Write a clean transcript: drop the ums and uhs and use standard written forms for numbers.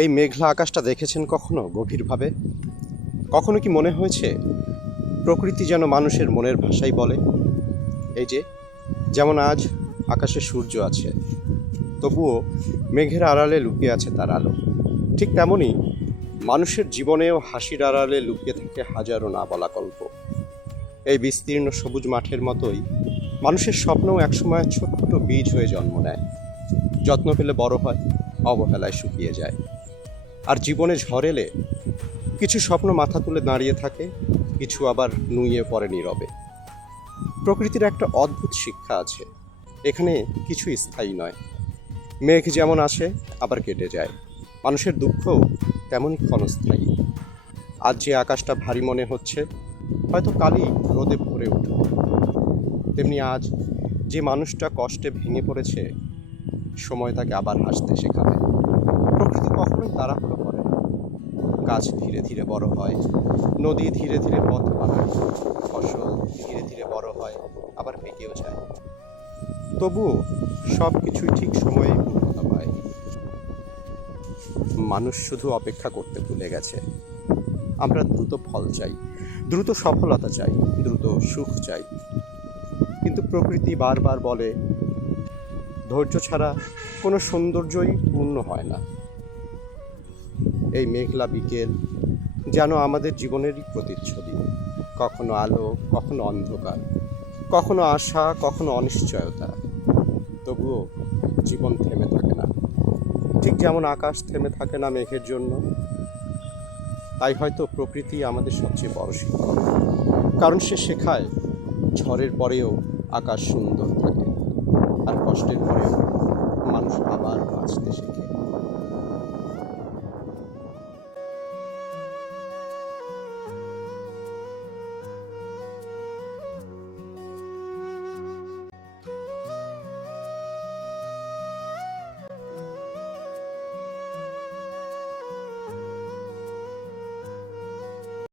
এই মেঘলা আকাশটা দেখেছেন কখনো গভীরভাবে? কখনো কি মনে হয়েছে প্রকৃতি যেন মানুষের মনের ভাষাই বলে? এই যে, যেমন আজ আকাশে সূর্য আছে, তবুও মেঘের আড়ালে লুকিয়ে আছে তার আলো। ঠিক তেমনই মানুষের জীবনেও হাসির আড়ালে লুকিয়ে থাকে হাজারো না বলা গল্প। এই বিস্তীর্ণ সবুজ মাঠের মতোই মানুষের স্বপ্নও একসময় ছোট্ট বীজ হয়ে জন্ম নেয়, যত্ন পেলে বড় হয়, অবহেলায় শুকিয়ে যায়। আর জীবনে ঝড় এলে কিছু স্বপ্ন মাথা তুলে দাঁড়িয়ে থাকে, কিছু আবার নুয়ে পড়ে নীরবে। প্রকৃতির একটা অদ্ভুত শিক্ষা আছে, এখানে কিছু স্থায়ী নয়। মেঘ যেমন আসে আবার কেটে যায়, মানুষের দুঃখও তেমনই ক্ষণস্থায়ী। আজ যে আকাশটা ভারী মনে হচ্ছে, হয়তো কালই রোদে ভরে উঠবে। তেমনি আজ যে মানুষটা কষ্টে ভেঙে পড়েছে, সময় তাকে আবার হাসতে শেখাবে। প্রকৃতি কখনোই তাড়াহুড়ো করে না। গাছ ধীরে ধীরে বড় হয়, নদী ধীরে ধীরে পথ বানায়, ফসল ধীরে ধীরে বড় হয়, আবার পেকেও যায়। তবুও সব কিছুই ঠিক সময়ে পূর্ণতা পায়। মানুষ শুধু অপেক্ষা করতে ভুলে গেছে। আমরা দ্রুত ফল চাই, দ্রুত সফলতা চাই, দ্রুত সুখ চাই। কিন্তু প্রকৃতি বারবার বলে, ধৈর্য ছাড়া কোনো সৌন্দর্যই পূর্ণ হয় না। এই মেঘলা বিকেল যেন আমাদের জীবনেরই প্রতিচ্ছবি। কখনো আলো, কখনো অন্ধকার, কখনো আশা, কখনো অনিশ্চয়তা। তবুও জীবন থেমে থাকে না, ঠিক যেমন আকাশ থেমে থাকে না মেঘের জন্য। তাই হয়তো প্রকৃতি আমাদের সবচেয়ে বড় শিক্ষক, কারণ সে শেখায় ঝড়ের পরেও আকাশ সুন্দর থাকে, আর কষ্টের পরেও মানুষ আবার বাঁচতে শেখে।